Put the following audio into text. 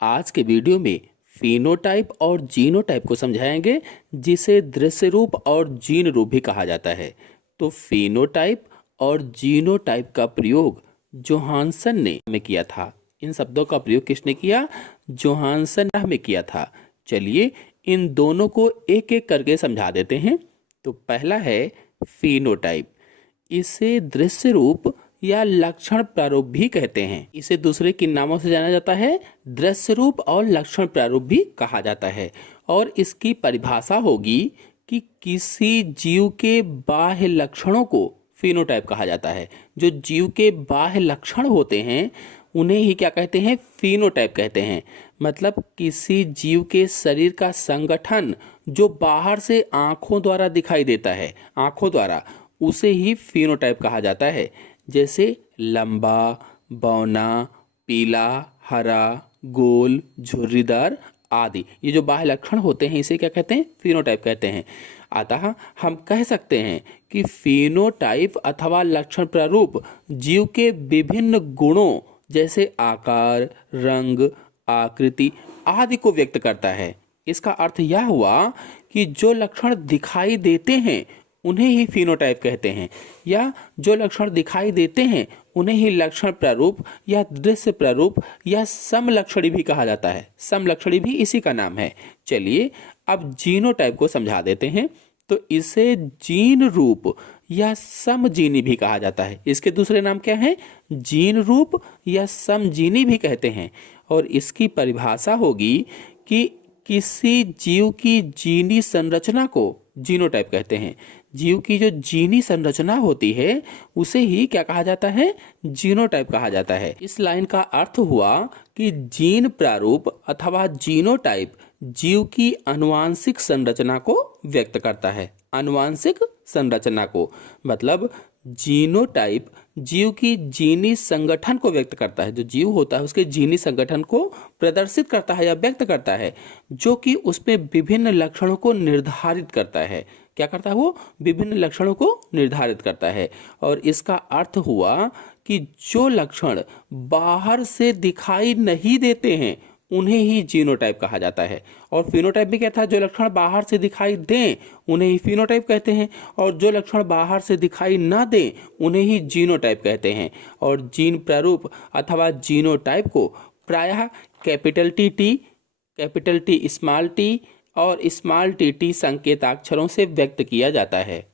आज के वीडियो में फिनोटाइप और जीनोटाइप को समझाएंगे, जिसे दृश्य रूप और जीन रूप भी कहा जाता है। तो फिनोटाइप और जीनोटाइप का प्रयोग जोहानसन ने में किया था। इन शब्दों का प्रयोग किसने किया? जोहानसन में किया था। चलिए इन दोनों को एक एक करके समझा देते हैं। तो पहला है फिनोटाइप। इसे दृश्य रूप या लक्षण प्रारूप भी कहते हैं। इसे दूसरे किन नामों से जाना जाता है? दृश्य रूप और लक्षण प्रारूप भी कहा जाता है। और इसकी परिभाषा होगी कि किसी जीव के बाह्य लक्षणों को फिनोटाइप कहा जाता है। जो जीव के बाह्य लक्षण होते हैं उन्हें ही क्या कहते हैं? फिनोटाइप कहते हैं। मतलब किसी जीव के शरीर का संगठन जो बाहर से आंखों द्वारा दिखाई देता है, आंखों द्वारा, उसे ही फिनोटाइप कहा जाता है। जैसे लंबा, बौना, पीला, हरा, गोल, झुर्रीदार आदि, ये जो बाह्य लक्षण होते हैं इसे क्या कहते हैं? फिनोटाइप कहते हैं। अतः हम कह सकते हैं कि फिनोटाइप अथवा लक्षण प्रारूप जीव के विभिन्न गुणों जैसे आकार, रंग, आकृति आदि को व्यक्त करता है। इसका अर्थ यह हुआ कि जो लक्षण दिखाई देते हैं उन्हें ही फिनोटाइप कहते हैं, या जो लक्षण दिखाई देते हैं उन्हें ही लक्षण प्रारूप या दृश्य प्रारूप या समलक्षणी भी कहा जाता है। समलक्षणी भी इसी का नाम है। चलिए अब जीनोटाइप को समझा देते हैं। तो इसे जीन रूप या समजीनी भी कहा जाता है। इसके दूसरे नाम क्या है? जीन रूप या समजीनी भी कहते हैं। और इसकी परिभाषा होगी कि किसी जीव की जीनी संरचना को जीनोटाइप कहते हैं। जीव की जो जीनी संरचना होती है उसे ही क्या कहा जाता है? जीनोटाइप कहा जाता है। इस लाइन का अर्थ हुआ कि जीन प्रारूप अथवा जीनोटाइप जीव की आनुवांशिक संरचना को व्यक्त करता है। आनुवांशिक संरचना को मतलब जीनोटाइप जीव की जीनी संगठन को व्यक्त करता है। जो जीव होता है उसके जीनी संगठन को प्रदर्शित करता है या व्यक्त करता है, जो कि उसमें विभिन्न लक्षणों को निर्धारित करता है। क्या करता है वो? विभिन्न लक्षणों को निर्धारित करता है। और इसका अर्थ हुआ कि जो लक्षण बाहर से दिखाई नहीं देते हैं उन्हें ही जीनोटाइप कहा जाता है। और फिनोटाइप भी क्या था? जो लक्षण बाहर से दिखाई दें उन्हें ही फिनोटाइप कहते हैं, और जो लक्षण बाहर से दिखाई ना दें उन्हें ही जीनोटाइप कहते हैं। और जीन प्रारूप अथवा जीनोटाइप को प्रायः कैपिटल टी, स्मॉल टी और स्मॉल टी संकेताक्षरों से व्यक्त किया जाता है।